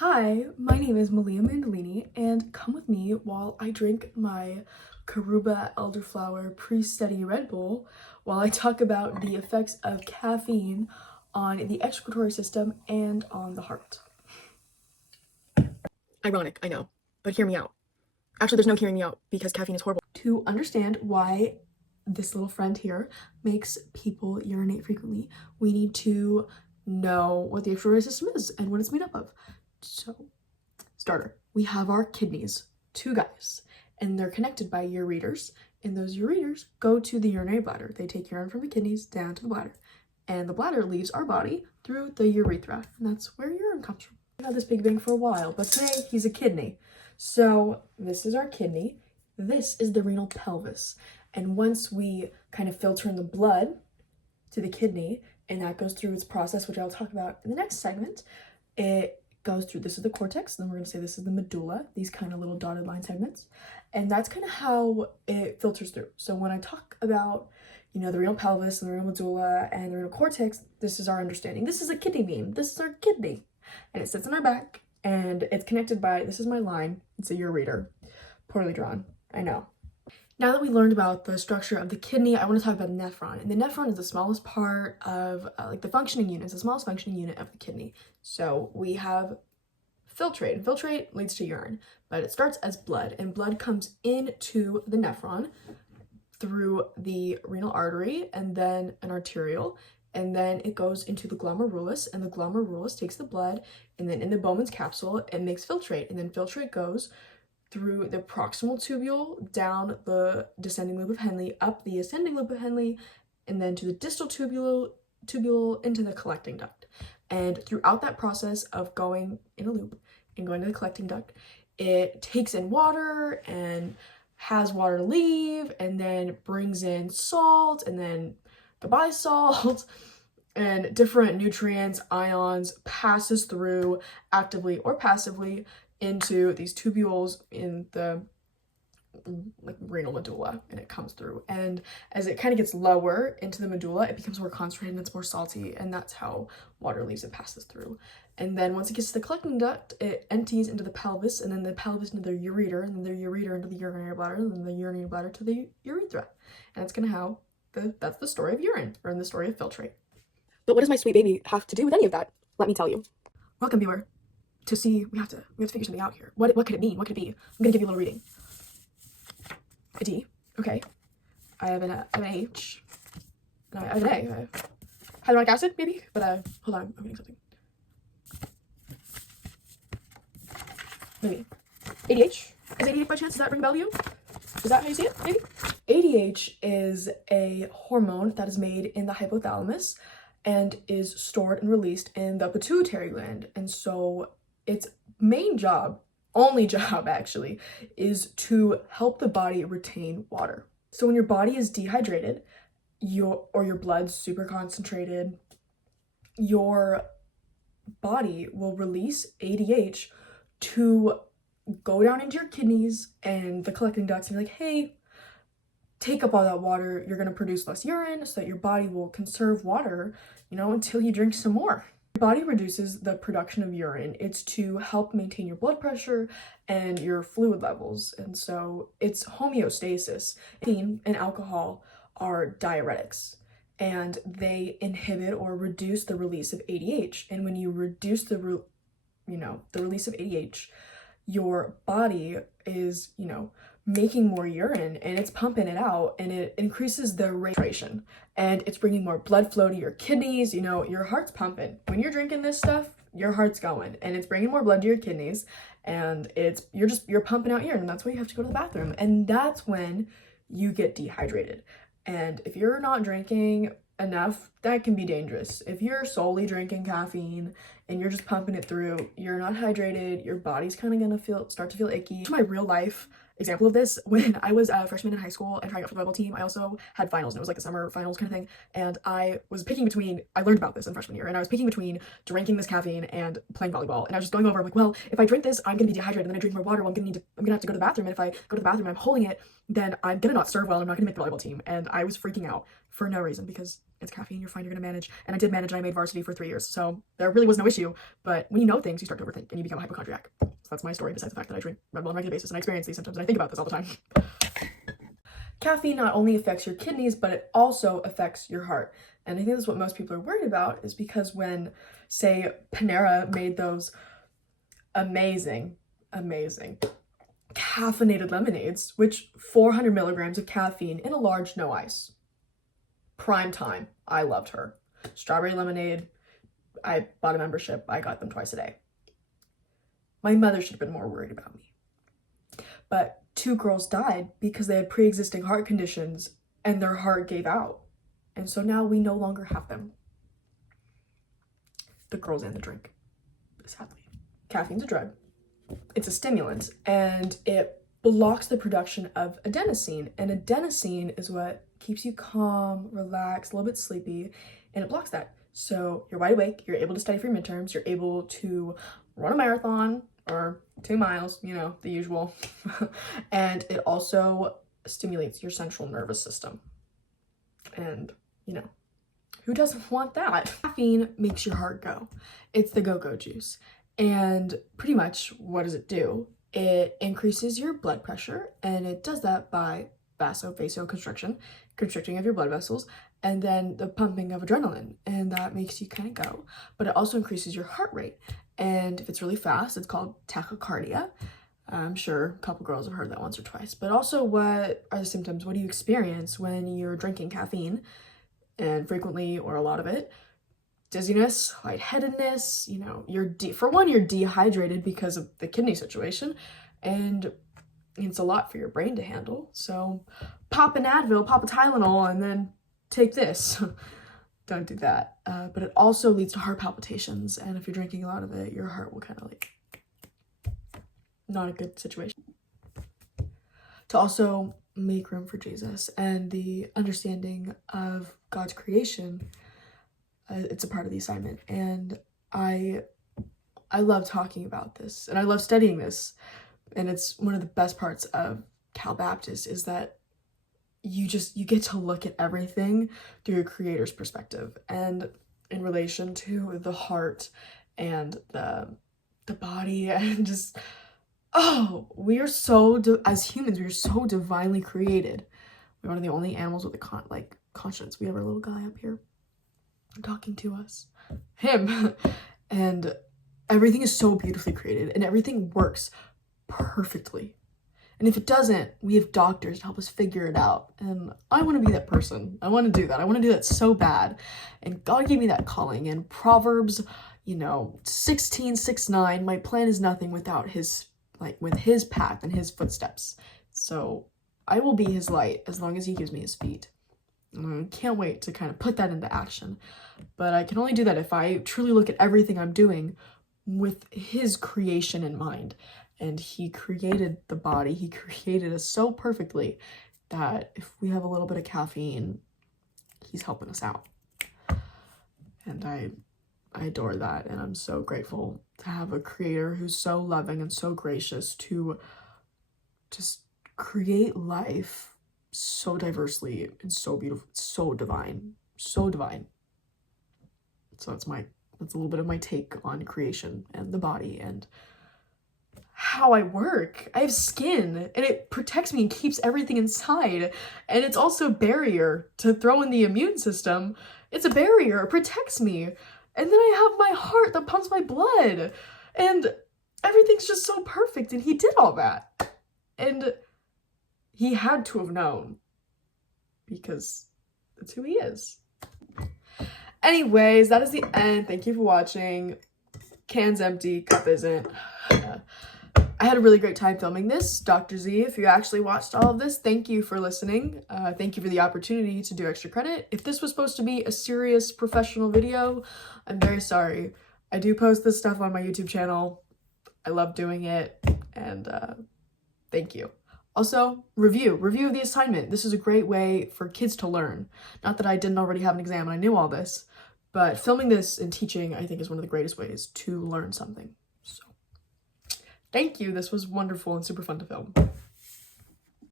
Hi, my name is Malia Mandolini, and come with me while I drink my Karuba Elderflower Pre-Study Red Bull while I talk about the effects of caffeine on the excretory system and on the heart. Ironic, I know, but hear me out. Actually, there's no hearing me out because caffeine is horrible. To understand why this little friend here makes people urinate frequently, we need to know what the excretory system is and what it's made up of. So, starter, we have our kidneys, two guys, and they're connected by ureters, and those ureters go to the urinary bladder. They take urine from the kidneys down to the bladder, and the bladder leaves our body through the urethra, and that's where urine comes from. I've had this big bang for a while, but today he's a kidney. So this is our kidney. This is the renal pelvis, and once we kind of filter in the blood to the kidney, and that goes through its process, which I'll talk about in the next segment, it goes through, this is the cortex, then we're going to say this is the medulla, these kind of little dotted line segments, and that's kind of how it filters through. So when I talk about, the renal pelvis and the renal medulla and the renal cortex, this is our understanding. This is a kidney bean. This is our kidney, and it sits in our back, and it's connected by, this is my line, it's a ureter. Poorly drawn, I know. Now that we learned about the structure of the kidney, I want to talk about the nephron. And the nephron is the smallest part of, the functioning unit. It's the smallest functioning unit of the kidney. So we have filtrate, and filtrate leads to urine, but it starts as blood, and blood comes into the nephron through the renal artery and then an arterial, and then it goes into the glomerulus, and the glomerulus takes the blood, and then in the Bowman's capsule, it makes filtrate, and then filtrate goes through the proximal tubule, down the descending loop of Henle, up the ascending loop of Henle, and then to the distal tubule into the collecting duct. And throughout that process of going in a loop and going to the collecting duct, it takes in water and has water leave, and then brings in salt, and then goodbye salt, and different nutrients, ions, passes through actively or passively into these tubules in the renal medulla, and it comes through, and as it kind of gets lower into the medulla, it becomes more concentrated and it's more salty, and that's how water leaves and passes through. And then once it gets to the collecting duct, it empties into the pelvis, and then the pelvis into the ureter, and then the ureter into the urinary bladder, and then the urinary bladder to the urethra. And that's kind of how that's the story of urine, or in the story of filtrate. But what does my sweet baby have to do with any of that? Let me tell you. Welcome, viewer. To see, we have to figure something out here. What could it mean? What could it be? I'm gonna give you a little reading. A D, okay. I have an H, and I have an A. Hyaluronic acid, maybe? But hold on, I'm getting something. Maybe. ADH? Is ADH by chance? Does that ring a bell to you? Is that how you see it? Maybe? ADH is a hormone that is made in the hypothalamus and is stored and released in the pituitary gland. And so its main job, only job actually, is to help the body retain water. So when your body is dehydrated, your blood's super concentrated, your body will release ADH to go down into your kidneys and the collecting ducts and be like, hey, take up all that water. You're going to produce less urine so that your body will conserve water, until you drink some more. Your body reduces the production of urine. It's to help maintain your blood pressure and your fluid levels. And so it's homeostasis. Caffeine and alcohol are diuretics, and they inhibit or reduce the release of ADH. And when you reduce the release of ADH, your body is, making more urine, and it's pumping it out, and it increases the rate, and it's bringing more blood flow to your kidneys. Your heart's pumping. When you're drinking this stuff, your heart's going, and it's bringing more blood to your kidneys, and you're pumping out urine, and that's why you have to go to the bathroom, and that's when you get dehydrated. And if you're not drinking enough, that can be dangerous. If you're solely drinking caffeine and you're just pumping it through, you're not hydrated, your body's kind of gonna start to feel icky. My real life example of this, when I was a freshman in high school and trying out for the volleyball team, I also had finals, and it was like a summer finals kind of thing, and I was picking between, I learned about this in freshman year, and I was picking between drinking this caffeine and playing volleyball, and I was just going over, like, well, if I drink this, I'm gonna be dehydrated, and then I drink more water, well, I'm gonna have to go to the bathroom, and if I go to the bathroom and I'm holding it, then I'm gonna not serve well, and I'm not gonna make the volleyball team. And I was freaking out for no reason, because It's caffeine, you're fine, you're gonna manage. And I did manage, and I made varsity for 3 years, so there really was no issue. But when you know things, you start to overthink and you become a hypochondriac. So that's my story, besides the fact that I drink Red Bull on a regular basis and I experience these symptoms and I think about this all the time. Caffeine not only affects your kidneys, but it also affects your heart. And I think that's what most people are worried about, is because when, say, Panera made those amazing caffeinated lemonades, which 400 milligrams of caffeine in a large, no ice. Prime time. I loved her. Strawberry lemonade. I bought a membership. I got them twice a day. My mother should have been more worried about me. But 2 girls died because they had pre-existing heart conditions and their heart gave out. And so now we no longer have them. The girls and the drink, sadly. Caffeine's a drug. It's a stimulant, and it blocks the production of adenosine. And adenosine is what keeps you calm, relaxed, a little bit sleepy, and it blocks that. So you're wide awake, you're able to study for your midterms, you're able to run a marathon or 2 miles, you know, the usual. And it also stimulates your central nervous system. And, you know, who doesn't want that? Caffeine makes your heart go. It's the go-go juice. And pretty much, what does it do? It increases your blood pressure, and it does that by vasoconstriction, constricting of your blood vessels, and then the pumping of adrenaline, and that makes you kind of go. But it also increases your heart rate, and if it's really fast, it's called tachycardia. I'm sure a couple girls have heard that once or twice. But also, what are the symptoms? What do you experience when you're drinking caffeine, and frequently or a lot of it? Dizziness, lightheadedness, you know, you're dehydrated because of the kidney situation, and it's a lot for your brain to handle. So pop an Advil, pop a Tylenol, and then take this. Don't do that. But it also leads to heart palpitations, and if you're drinking a lot of it, your heart will kind of like, not a good situation. To also make room for Jesus and the understanding of God's creation, it's a part of the assignment. And I love talking about this, and I love studying this, and it's one of the best parts of Cal Baptist, is that you get to look at everything through a creator's perspective, and in relation to the heart and the body, and just, we are so as humans, we are so divinely created. We're one of the only animals with a conscience. We have our little guy up here talking to us, him. And everything is so beautifully created, and everything works perfectly. And if it doesn't, we have doctors to help us figure it out. And I want to be that person. I want to do that. I want to do that so bad. And God gave me that calling. And Proverbs, 16:6-9, my plan is nothing without with his path and his footsteps. So I will be his light as long as he gives me his feet. And I can't wait to kind of put that into action. But I can only do that if I truly look at everything I'm doing with his creation in mind. And he created the body. He created us so perfectly that if we have a little bit of caffeine, he's helping us out. And I adore that. And I'm so grateful to have a creator who's so loving and so gracious to just create life so diversely and so beautiful, so divine. So that's a little bit of my take on creation and the body and how I work. I have skin, and it protects me and keeps everything inside. And it's also a barrier to throw in the immune system. It's a barrier, it protects me. And then I have my heart that pumps my blood. And everything's just so perfect, and he did all that. And he had to have known, because that's who he is. Anyways, that is the end. Thank you for watching. Can's empty, cup isn't. I had a really great time filming this. Dr. Z, if you actually watched all of this, thank you for listening. Thank you for the opportunity to do extra credit. If this was supposed to be a serious professional video, I'm very sorry. I do post this stuff on my YouTube channel. I love doing it, and thank you. Also, review the assignment. This is a great way for kids to learn. Not that I didn't already have an exam and I knew all this, but filming this and teaching, I think, is one of the greatest ways to learn something. So, thank you. This was wonderful and super fun to film.